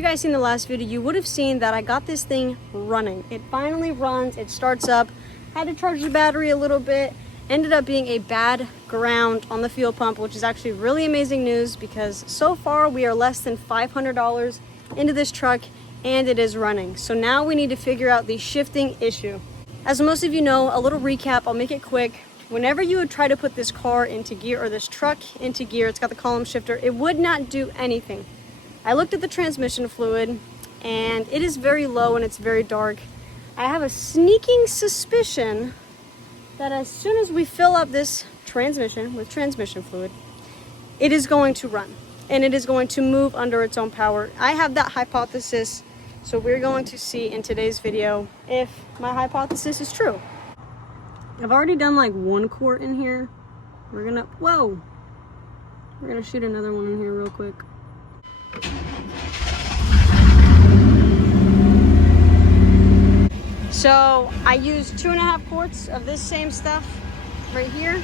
you guys seen the last video, you would have seen that I got this thing running. It finally runs, it starts up. Had to charge the battery a little bit. Ended up being a bad ground on the fuel pump, which is actually really amazing news because so far we are less than $500 into this truck and it is running. So now we need to figure out the shifting issue. As most of you know, a little recap, I'll make it quick. Whenever you would try to put this car into gear or this truck into gear, it's got the column shifter, it would not do anything. I looked at the transmission fluid and it is very low and it's very dark. I have a sneaking suspicion that as soon as we fill up this transmission with transmission fluid, it is going to run and it is going to move under its own power. I have that hypothesis, so we're going to see in today's video if my hypothesis is true. I've already done like 1 quart in here. We're gonna shoot another one in here real quick. So I used 2.5 quarts of this same stuff right here.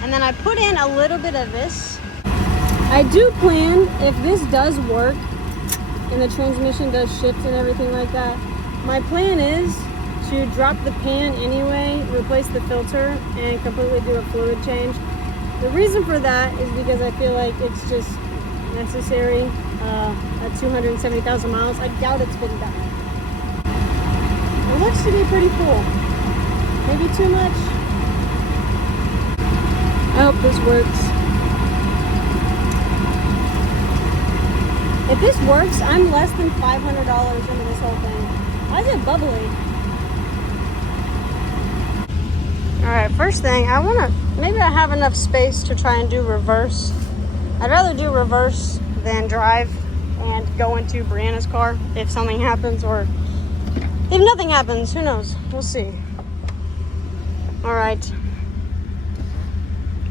And then I put in a little bit of this. I do plan, if this does work and the transmission does shift and everything like that, my plan is to drop the pan anyway, replace the filter, and completely do a fluid change. The reason for that is because I feel like it's just necessary at 270,000 miles. I doubt it's been done. It looks to be pretty cool. Maybe too much. I hope this works. If this works, I'm less than $500 into this whole thing. Why is it bubbly? Alright, first thing, maybe I have enough space to try and do reverse. I'd rather do reverse than drive and go into Brianna's car if something happens, or if nothing happens, who knows? We'll see. All right.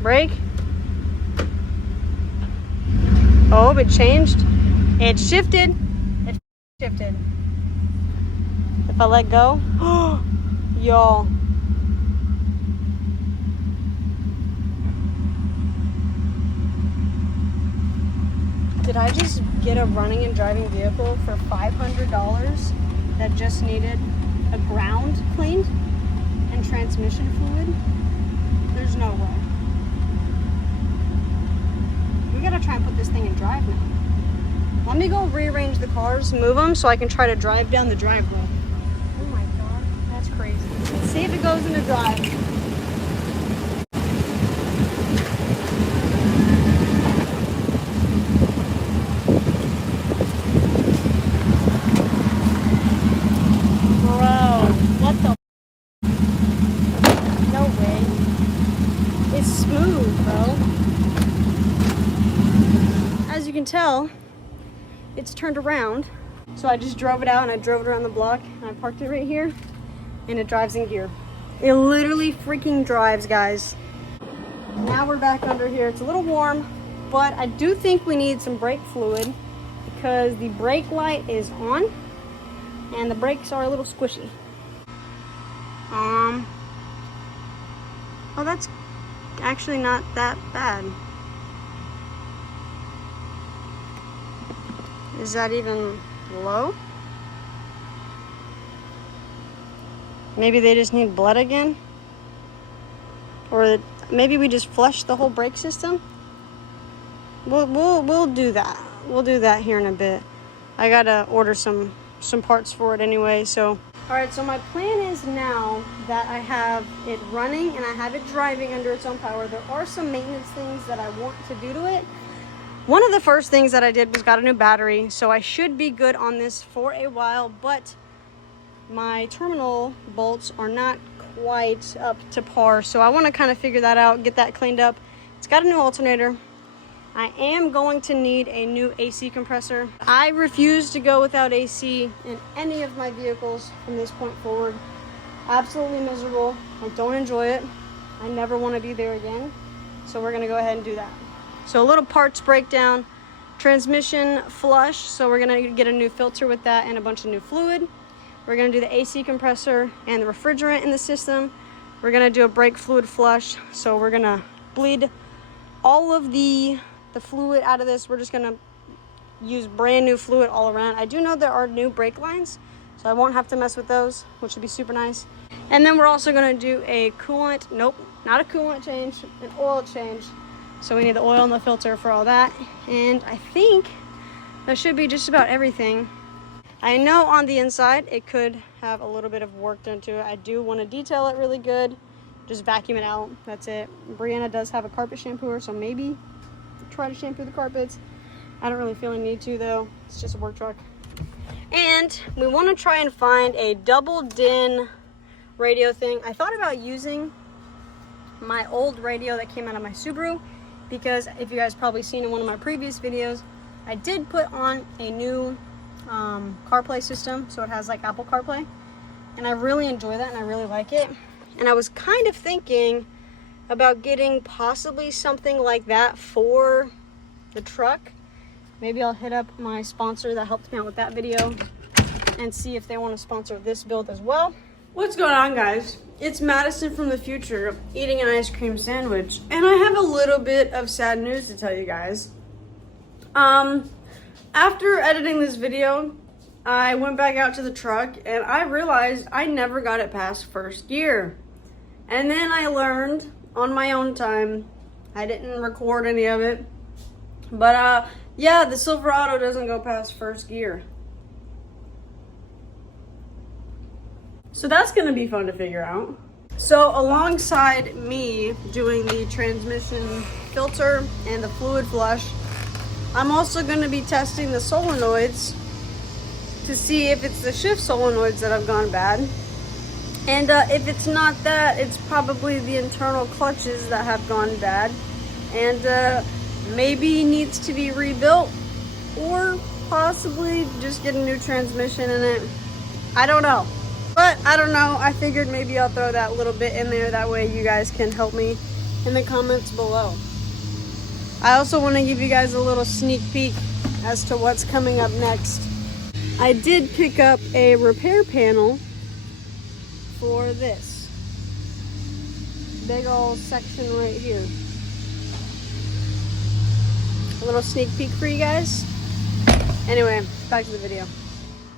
Brake. Oh, it changed. It shifted. It shifted. If I let go, y'all. Did I just get a running and driving vehicle for $500 that just needed a ground cleaned and transmission fluid? There's no way. We gotta try and put this thing in drive now. Let me go rearrange the cars, move them so I can try to drive down the driveway. Oh my God, that's crazy. Let's see if it goes into drive. Tell it's turned around, so I just drove it out and I drove it around the block and I parked it right here and it drives in gear. It literally freaking drives, guys. Now we're back under here. It's a little warm, but I do think we need some brake fluid because the brake light is on and the brakes are a little squishy. Oh, that's actually not that bad. Is that even low? Maybe they just need blood again? Or maybe we just flushed the whole brake system? We'll do that. We'll do that here in a bit. I gotta order some parts for it anyway, so. Alright, so my plan is now that I have it running and I have it driving under its own power, there are some maintenance things that I want to do to it. One of the first things that I did was got a new battery, so I should be good on this for a while, but my terminal bolts are not quite up to par, so I want to kind of figure that out, get that cleaned up. It's got a new alternator. I am going to need a new AC compressor. I refuse to go without AC in any of my vehicles from this point forward. Absolutely miserable. I don't enjoy it. I never want to be there again, so we're going to go ahead and do that. So a little parts breakdown, transmission flush, so we're gonna get a new filter with that and a bunch of new fluid. We're gonna do the AC compressor and the refrigerant in the system. We're gonna do a brake fluid flush, so we're gonna bleed all of the fluid out of this. We're just gonna use brand new fluid all around. I do know there are new brake lines, so I won't have to mess with those, which would be super nice. And then we're also gonna do a coolant, nope, not a coolant change, an oil change. So we need the oil and the filter for all that. And I think that should be just about everything. I know on the inside, it could have a little bit of work done to it. I do want to detail it really good. Just vacuum it out, that's it. Brianna does have a carpet shampooer, so maybe try to shampoo the carpets. I don't really feel a need to though. It's just a work truck. And we want to try and find a double din radio thing. I thought about using my old radio that came out of my Subaru, because if you guys probably seen in one of my previous videos, I did put on a new CarPlay system, so it has like Apple CarPlay, and I really enjoy that and I really like it. And I was kind of thinking about getting possibly something like that for the truck. Maybe I'll hit up my sponsor that helped me out with that video and see if they want to sponsor this build as well. What's going on, guys? It's Madison from the future eating an ice cream sandwich, and I have a little bit of sad news to tell you guys. After editing this video, I went back out to the truck and I realized I never got it past first gear. And then I learned on my own time, I didn't record any of it, but yeah, the Silverado doesn't go past first gear. So that's gonna be fun to figure out. So alongside me doing the transmission filter and the fluid flush, I'm also gonna be testing the solenoids to see if it's the shift solenoids that have gone bad. And if it's not that, it's probably the internal clutches that have gone bad and maybe needs to be rebuilt, or possibly just get a new transmission in it. I don't know. But I don't know. I figured maybe I'll throw that little bit in there. That way you guys can help me in the comments below. I also want to give you guys a little sneak peek as to what's coming up next. I did pick up a repair panel for this big old section right here. A little sneak peek for you guys. Anyway, back to the video.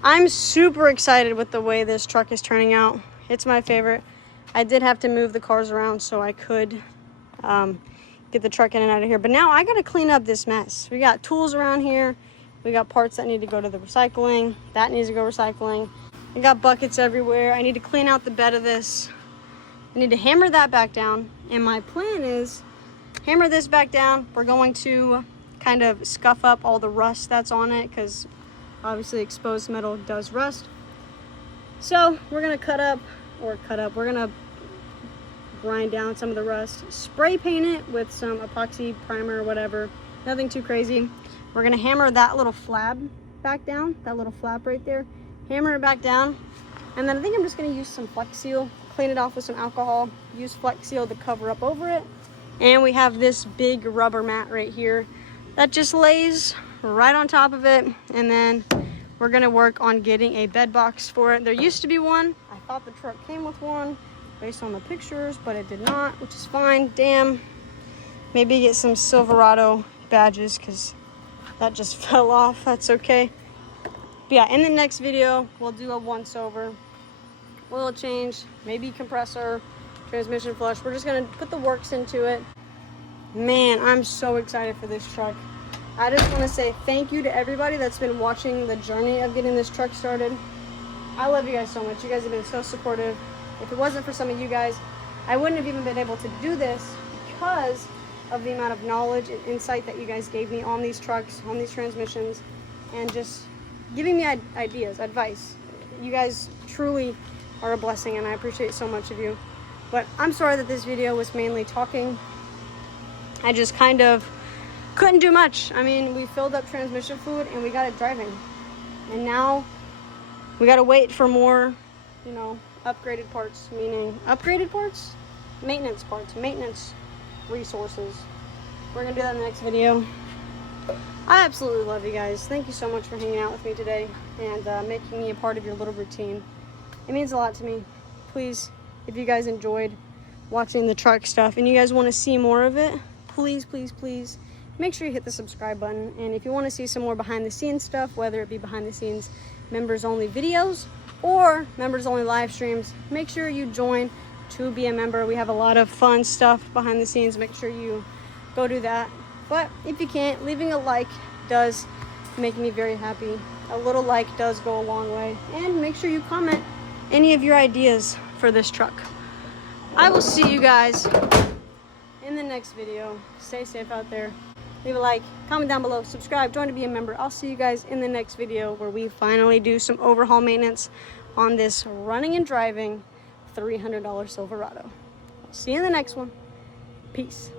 I'm super excited with the way this truck is turning out. It's my favorite. I did have to move the cars around so I could get the truck in and out of here. But now I gotta clean up this mess. We got tools around here. We got parts that need to go to the recycling. That needs to go recycling. I got buckets everywhere. I need to clean out the bed of this. I need to hammer that back down. And my plan is hammer this back down. We're going to kind of scuff up all the rust that's on it, because obviously exposed metal does rust. So we're gonna we're gonna grind down some of the rust, spray paint it with some epoxy primer or whatever, nothing too crazy. We're gonna hammer that little flap back down, that little flap right there, hammer it back down. And then I think I'm just gonna use some Flex Seal, clean it off with some alcohol, use Flex Seal to cover up over it. And we have this big rubber mat right here that just lays right on top of it. And then we're gonna work on getting a bed box for it. There used to be one. I thought the truck came with one based on the pictures, but it did not, which is fine. Damn. Maybe get some Silverado badges because that just fell off. That's okay. But yeah, in the next video, we'll do a once over. Oil change, maybe compressor, transmission flush. We're just gonna put the works into it. Man, I'm so excited for this truck. I just want to say thank you to everybody that's been watching the journey of getting this truck started. I love you guys so much. You guys have been so supportive. If it wasn't for some of you guys, I wouldn't have even been able to do this because of the amount of knowledge and insight that you guys gave me on these trucks, on these transmissions, and just giving me ideas, advice. You guys truly are a blessing, and I appreciate so much of you. But I'm sorry that this video was mainly talking. I just kind of couldn't do much. I mean, we filled up transmission fluid and we got it driving. And now we got to wait for more, you know, upgraded parts, meaning upgraded parts, maintenance resources. We're going to do that in the next video. I absolutely love you guys. Thank you so much for hanging out with me today and making me a part of your little routine. It means a lot to me. Please, if you guys enjoyed watching the truck stuff and you guys want to see more of it, please make sure you hit the subscribe button. And if you want to see some more behind the scenes stuff, whether it be behind the scenes members only videos or members only live streams, make sure you join to be a member. We have a lot of fun stuff behind the scenes. Make sure you go do that. But if you can't, leaving a like does make me very happy. A little like does go a long way. And make sure you comment any of your ideas for this truck. I will see you guys in the next video. Stay safe out there. Leave a like, comment down below, subscribe, join to be a member. I'll see you guys in the next video where we finally do some overhaul maintenance on this running and driving $300 Silverado. See you in the next one. Peace.